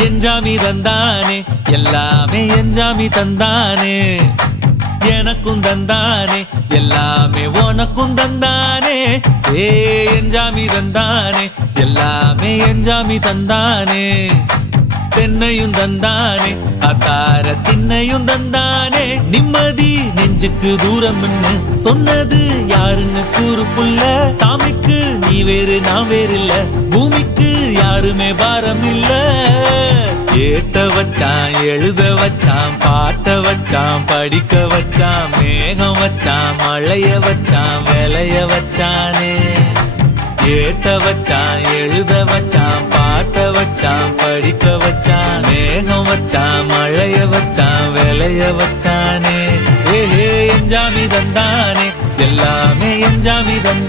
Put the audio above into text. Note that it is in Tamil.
எஞ்சாமி தந்தானே எல்லாமே எஞ்சாமி தந்தானே எனக்கும் தந்தானே எல்லாமே உனக்கும் தந்தானே ஏ எஞ்சாமி தந்தானே எல்லாமே எஞ்சாமி தந்தானே தென்னையும் தந்தானே அத்தார திண்ணையும் தந்தானே நிம்மதி நெஞ்சுக்கு தூரம் சொன்னது யாருன்னு கூறு புள்ள சாமிக்கு நீ வேறு நான் வேறு இல்ல பூமிக்கு யாருமே பாரம் இல்ல ஏத்த வச்சான் எழுத வச்சான் பாட்ட வச்சான் படிக்க வச்சான் மேகம் வச்சான் மழைய வச்சான் விளைய வச்சானே ஏத்த வச்சான் எழுத வச்சான் பாட்ட வச்சான் படிக்க வச்சான் மேகம் வச்சான் மழைய வச்சான் விளைய வச்சானே ஏ எஞ்சாமி தந்தானே எல்லாமே எஞ்சாமி தந்தானே